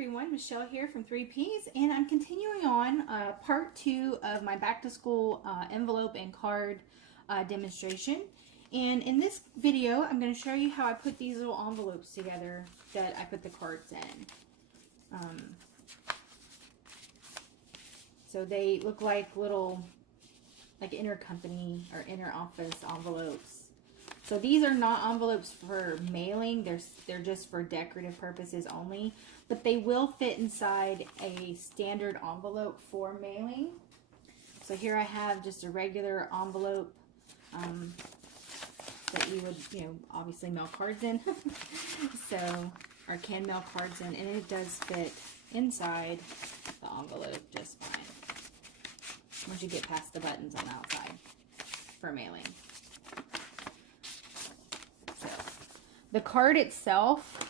everyone, Michelle here from 3Ps, and I'm continuing on part 2 of my back to school envelope and card demonstration. And in this video, I'm going to show you how I put these little envelopes together that I put the cards in. So they look like little, like intercompany or inter-office envelopes. So these are not envelopes for mailing, they're just for decorative purposes only, but they will fit inside a standard envelope for mailing. So here I have just a regular envelope that you would, obviously mail cards in. So, or can mail cards in, and it does fit inside the envelope just fine. Once you get past the buttons on the outside for mailing. So, the card itself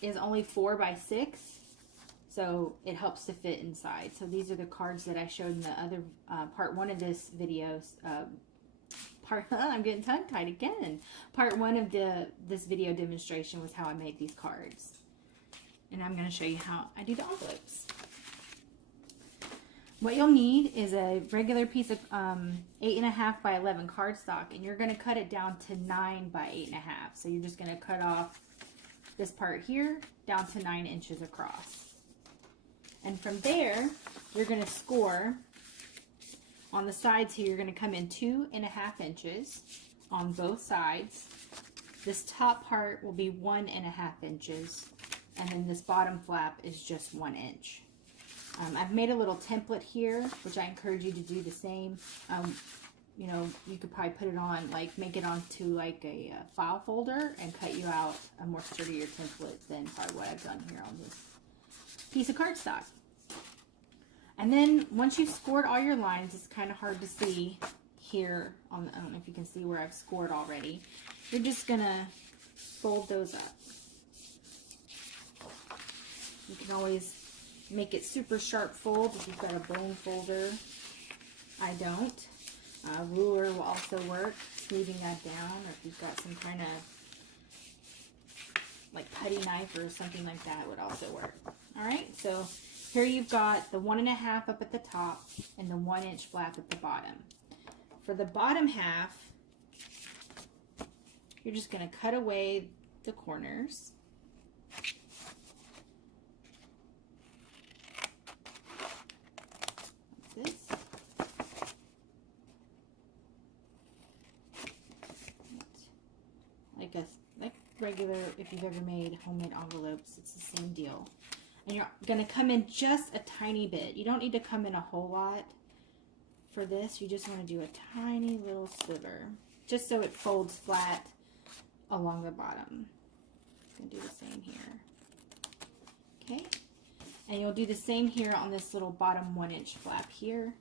is only 4 by 6, so it helps to fit inside. So these are the cards that I showed in the other part 1 of this video. I'm getting tongue-tied again. Part 1 of this video demonstration was how I made these cards, and I'm going to show you how I do the envelopes. What you'll need is a regular piece of 8.5 by 11 cardstock, and you're going to cut it down to 9 by 8.5. So you're just going to cut off this part here down to 9 inches across. And from there, you're going to score on the sides here. You're going to come in 2.5 inches on both sides. This top part will be 1.5 inches, and then this bottom flap is just 1 inch. I've made a little template here, which I encourage you to do the same. You could probably put it on, like make it onto like a file folder and cut you out a more sturdier template than probably what I've done here on this piece of cardstock. And then once you've scored all your lines, it's kind of hard to see here on the, I don't know if you can see where I've scored already. You're just gonna fold those up. You can always make it super sharp fold if you've got a bone folder. I don't. Ruler will also work, smoothing that down, or if you've got some kind of like putty knife or something like that would also work. Alright, so here you've got the 1.5 up at the top and the 1 inch flap at the bottom. For the bottom half, you're just going to cut away the corners. Like this. Like regular, if you've ever made homemade envelopes, it's the same deal. And you're going to come in just a tiny bit. You don't need to come in a whole lot for this. You just want to do a tiny little sliver, just so it folds flat along the bottom. I'm going to do the same here. Okay? And you'll do the same here on this little bottom 1 inch flap here.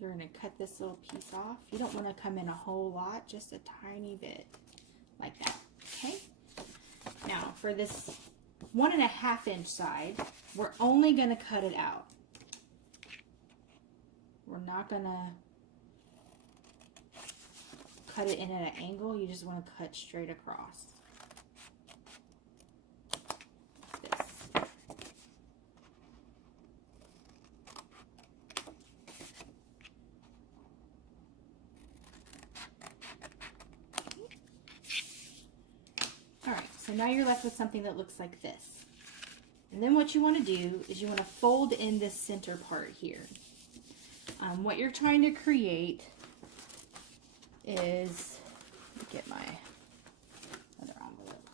You're going to cut this little piece off. You don't want to come in a whole lot, just a tiny bit. Like that, okay? Now, for this 1.5 inch side, we're only going to cut it out. We're not going to cut it in at an angle. You just want to cut straight across. Like this. Alright, so now you're left with something that looks like this. And then what you want to do is you want to fold in this center part here. What you're trying to create is, let me get my other envelope.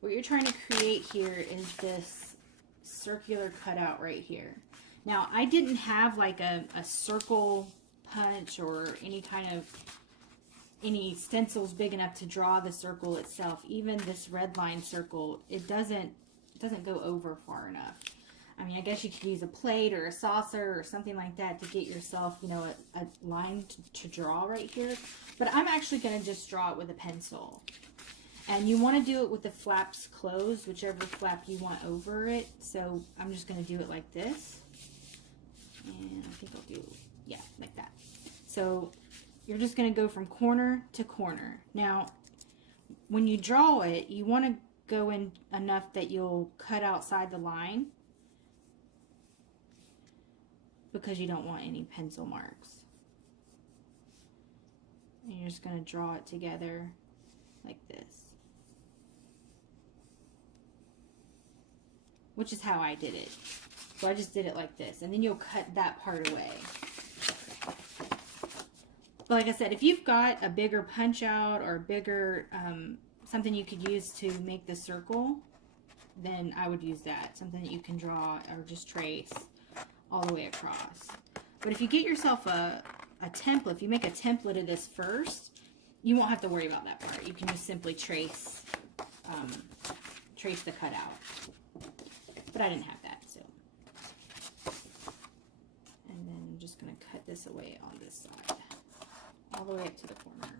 What you're trying to create here is this circular cutout right here. Now, I didn't have like a circle punch or any stencils big enough to draw the circle itself. Even this red line circle, it doesn't go over far enough. I mean, I guess you could use a plate or a saucer or something like that to get yourself, a line to draw right here. But I'm actually going to just draw it with a pencil. And you want to do it with the flaps closed, whichever flap you want over it. So I'm just going to do it like this. And I think I'll do, yeah, like that. So you're just going to go from corner to corner. Now, when you draw it, you want to go in enough that you'll cut outside the line, because you don't want any pencil marks. And you're just going to draw it together like this, which is how I did it. So I just did it like this, and then you'll cut that part away. But like I said, if you've got a bigger punch out or bigger something you could use to make the circle, then I would use that. Something that you can draw or just trace all the way across. But if you get yourself a template, if you make a template of this first, you won't have to worry about that part. You can just simply trace the cutout. But I didn't have that, so. And then I'm just going to cut this away on this side, all the way up to the corner.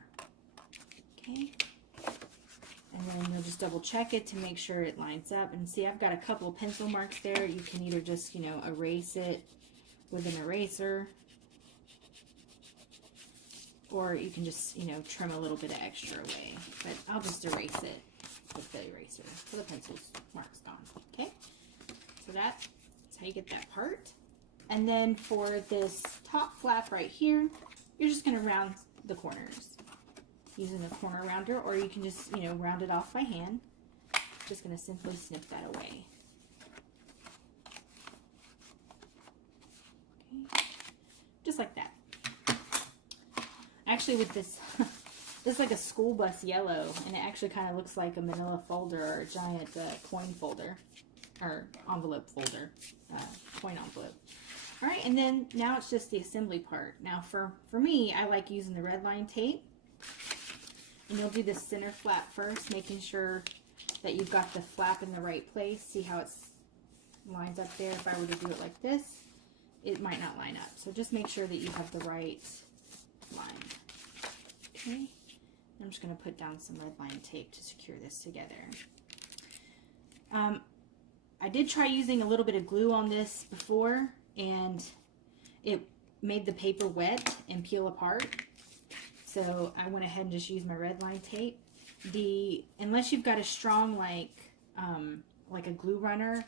Okay. And then you'll just double check it to make sure it lines up. And see, I've got a couple of pencil marks there. You can either just, erase it with an eraser, or you can just, trim a little bit of extra away. But I'll just erase it with the eraser so the pencil mark's gone. Okay? So that's how you get that part. And then for this top flap right here, you're just going to round the corners using a corner rounder, or you can just, round it off by hand. Just going to simply snip that away. Okay. Just like that. Actually, with this, this is like a school bus yellow, and it actually kind of looks like a manila folder or a giant coin folder, or envelope folder, coin envelope. All right, and then now it's just the assembly part. Now for me, I like using the red line tape. And you'll do the center flap first, making sure that you've got the flap in the right place. See how it lines up there? If I were to do it like this, it might not line up. So just make sure that you have the right line. Okay, I'm just going to put down some red line tape to secure this together. I did try using a little bit of glue on this before, and it made the paper wet and peel apart. So I went ahead and just used my red line tape. Unless you've got a strong like a glue runner,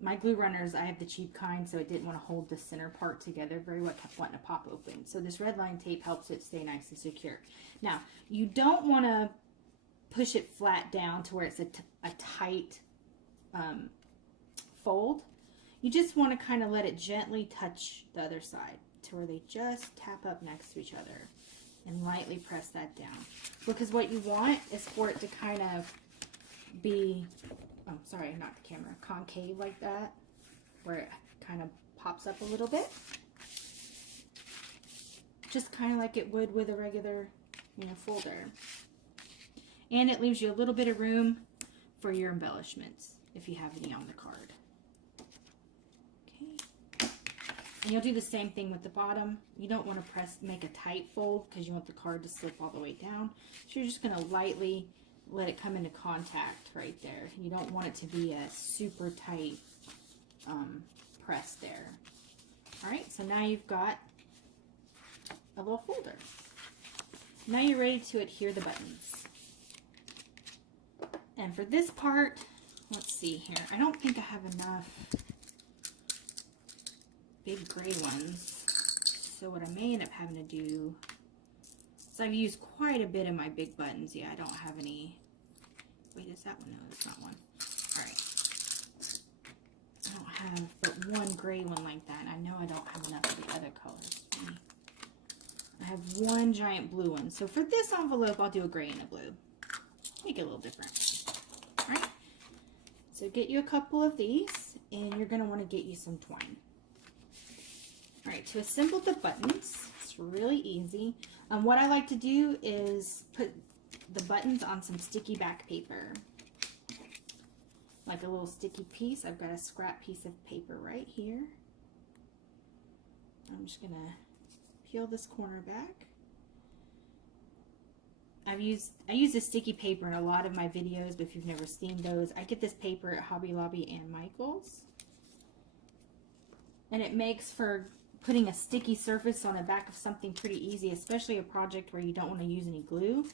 my glue runners, I have the cheap kind, so it didn't want to hold the center part together very well. It kept wanting to pop open. So this red line tape helps it stay nice and secure. Now, you don't want to push it flat down to where it's a tight fold. You just want to kind of let it gently touch the other side to where they just tap up next to each other, and lightly press that down. Because what you want is for it to kind of be, oh, sorry, not the camera, concave like that, where it kind of pops up a little bit. Just kind of like it would with a regular, folder. And it leaves you a little bit of room for your embellishments, if you have any on the card. And you'll do the same thing with the bottom. You don't want to make a tight fold because you want the card to slip all the way down. So you're just going to lightly let it come into contact right there. You don't want it to be a super tight press there. All right, so now you've got a little folder. Now you're ready to adhere the buttons. And for this part, let's see here. I don't think I have enough big gray ones. So what I may end up having to do, so I've used quite a bit of my big buttons. Yeah, I don't have any. Wait, is that one? No, that's not one. All right. I don't have but one gray one like that. I know I don't have enough of the other colors. I have one giant blue one. So for this envelope, I'll do a gray and a blue. Make it a little different. All right. So get you a couple of these, and you're going to want to get you some twine. All right, to assemble the buttons, it's really easy. What I like to do is put the buttons on some sticky back paper. Like a little sticky piece. I've got a scrap piece of paper right here. I'm just going to peel this corner back. I use this sticky paper in a lot of my videos, but if you've never seen those, I get this paper at Hobby Lobby and Michael's. And it makes for putting a sticky surface on the back of something pretty easy, especially a project where you don't want to use any glue.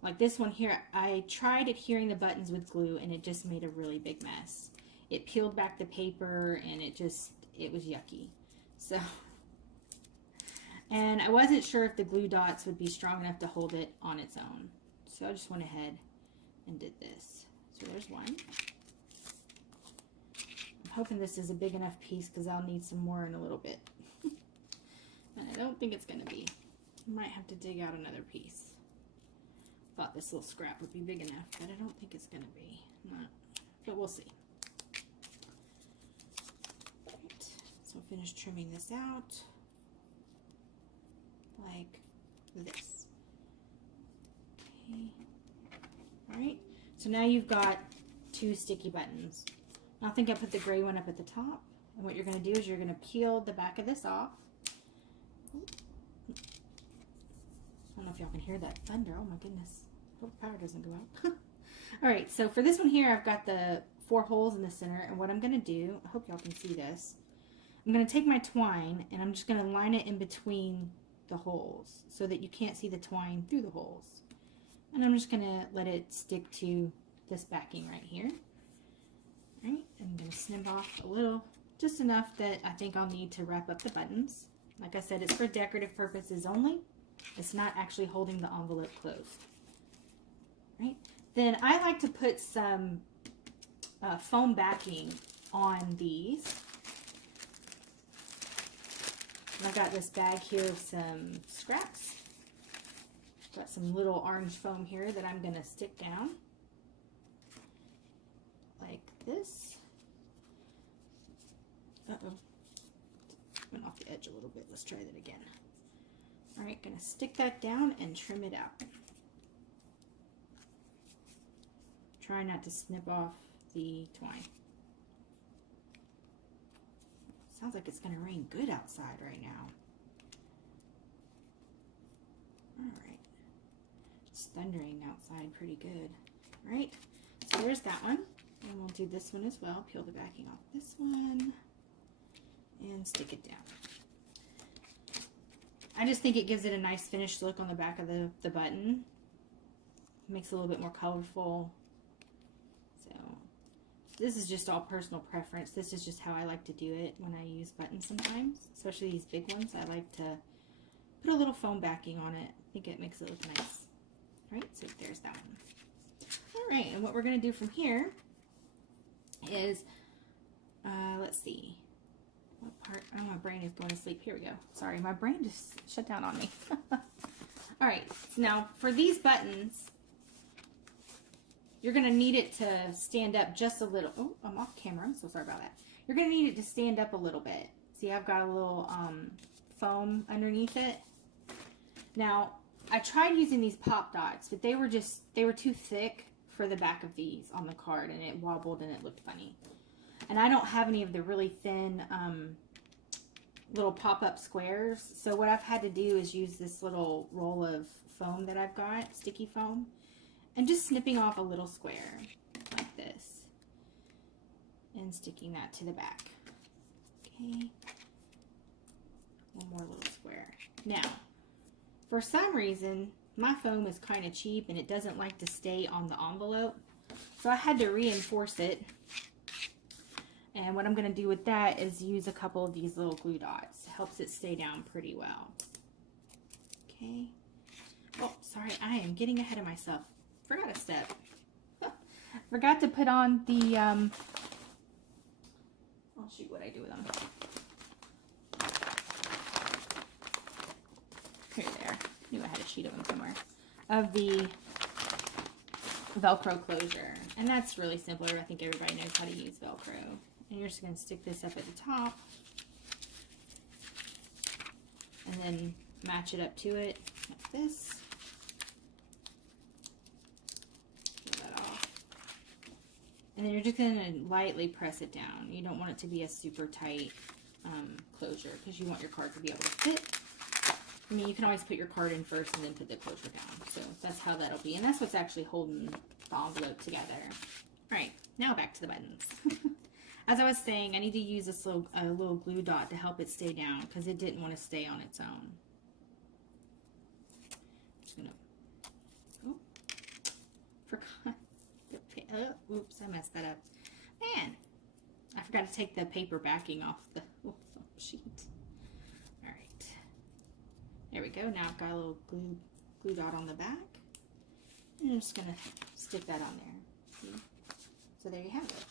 Like this one here, I tried adhering the buttons with glue and it just made a really big mess. It peeled back the paper and it was yucky. So, and I wasn't sure if the glue dots would be strong enough to hold it on its own. So I just went ahead and did this. So there's one. I'm hoping this is a big enough piece because I'll need some more in a little bit. And I don't think it's going to be. I might have to dig out another piece. Thought this little scrap would be big enough, but I don't think it's going to be. Not, but we'll see. Right. So I'll finish trimming this out like this. Okay. All right. So now you've got 2 sticky buttons. I think I put the gray one up at the top. And what you're going to do is you're going to peel the back of this off. I don't know if y'all can hear that thunder. Oh my goodness. Hope the power doesn't go out. All right, so for this one here, I've got the 4 holes in the center. And what I'm going to do, I hope y'all can see this. I'm going to take my twine and I'm just going to line it in between the holes so that you can't see the twine through the holes. And I'm just going to let it stick to this backing right here. All right, I'm going to snip off a little, just enough that I think I'll need to wrap up the buttons. Like I said, it's for decorative purposes only. It's not actually holding the envelope closed. Right? Then I like to put some foam backing on these. I've got this bag here of some scraps. Got some little orange foam here that I'm going to stick down like this. Uh-oh. Went off the edge a little bit. Let's try that again. All right, going to stick that down and trim it out. Try not to snip off the twine. Sounds like it's going to rain good outside right now. All right. It's thundering outside pretty good. All right, so there's that one. And we'll do this one as well. Peel the backing off this one and stick it down. I just think it gives it a nice finished look on the back of the button. Makes it a little bit more colorful. So this is just all personal preference. This is just how I like to do it when I use buttons sometimes, especially these big ones. I like to put a little foam backing on it. I think it makes it look nice. All right, so there's that one. All right, and what we're going to do from here is, let's see. What part? Oh, my brain is going to sleep. Here we go. Sorry, my brain just shut down on me. All right, so now for these buttons, you're going to need it to stand up just a little. Oh, I'm off camera. I'm so sorry about that. You're going to need it to stand up a little bit. See, I've got a little foam underneath it. Now, I tried using these pop dots, but they were too thick for the back of these on the card, and it wobbled and it looked funny. And I don't have any of the really thin little pop-up squares. So what I've had to do is use this little roll of foam that I've got, sticky foam, and just snipping off a little square like this and sticking that to the back. Okay. One more little square. Now, for some reason, my foam is kind of cheap and it doesn't like to stay on the envelope. So I had to reinforce it. And what I'm going to do with that is use a couple of these little glue dots. It helps it stay down pretty well. Okay. Oh, sorry, I am getting ahead of myself. Forgot a step. Forgot to put on the, I'll shoot what I do with them. Here they are. Knew I had a sheet of them somewhere. Of the Velcro Closure. And that's really simple. I think everybody knows how to use Velcro. And you're just going to stick this up at the top. And then match it up to it like this. Pull that off. And then you're just going to lightly press it down. You don't want it to be a super tight closure because you want your card to be able to fit. I mean, you can always put your card in first and then put the closure down. So that's how that'll be. And that's what's actually holding the envelope together. All right, now back to the buttons. As I was saying, I need to use this little glue dot to help it stay down because it didn't want to stay on its own. Just gonna, oh, Oops, I messed that up. Man, I forgot to take the paper backing off the sheet. All right, there we go. Now I've got a little glue dot on the back. And I'm just gonna stick that on there. See? So there you have it.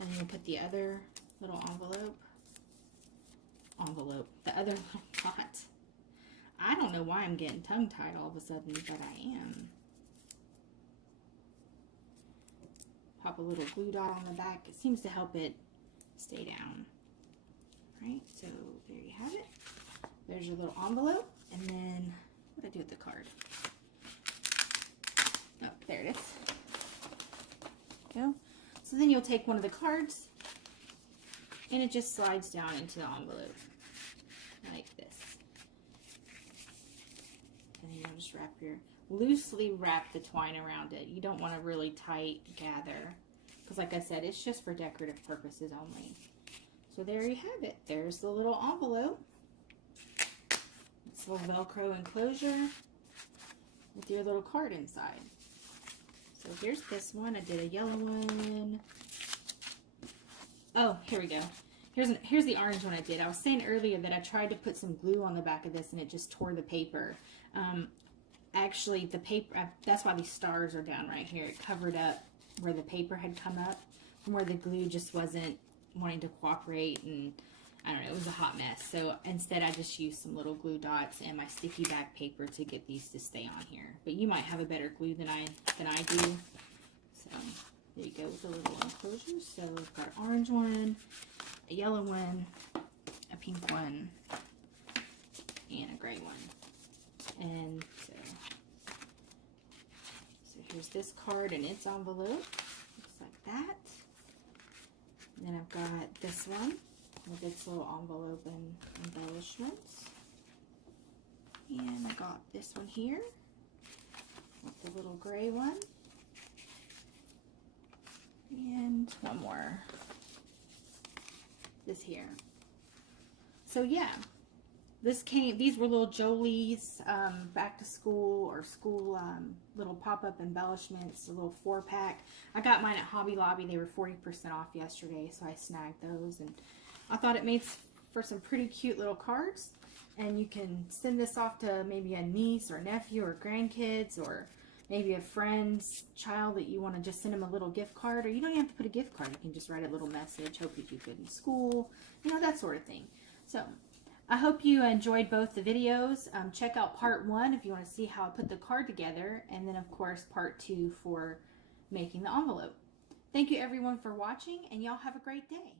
And then you put the other little envelope, the other little dot. I don't know why I'm getting tongue-tied all of a sudden, but I am. Pop a little glue dot on the back. It seems to help it stay down. Right, so there you have it. There's your little envelope. And then, what did I do with the card? Oh, there it is. Go. So then you'll take one of the cards and it just slides down into the envelope like this. And then you'll just loosely wrap the twine around it. You don't want to really tight gather because like I said, it's just for decorative purposes only. So there you have it. There's the little envelope. It's a little Velcro enclosure with your little card inside. So here's this one. I did a yellow one. Oh, here we go. Here's the orange one I did. I was saying earlier that I tried to put some glue on the back of this and it just tore the paper. Actually, the paper, that's why these stars are down right here. It covered up where the paper had come up from where the glue just wasn't wanting to cooperate, and I don't know, it was a hot mess. So instead I just used some little glue dots and my sticky back paper to get these to stay on here. But you might have a better glue than I do. So there you go with the little enclosures. So we've got an orange one, a yellow one, a pink one, and a gray one. And so here's this card in its envelope. Looks like that. And then I've got this one with its little envelope and embellishments. And I got this one here with the little gray one. And one more. This here. So yeah. These were little Jolie's back to school or school little pop-up embellishments, a little 4-pack. I got mine at Hobby Lobby. They were 40% off yesterday, so I snagged those. And I thought it made for some pretty cute little cards. And you can send this off to maybe a niece or nephew or grandkids or maybe a friend's child that you want to just send them a little gift card. Or you don't even have to put a gift card. You can just write a little message, hope you do good in school, you know, that sort of thing. So I hope you enjoyed both the videos. Check out part 1 if you want to see how I put the card together, and then of course part 2 for making the envelope. Thank you everyone for watching, and y'all have a great day.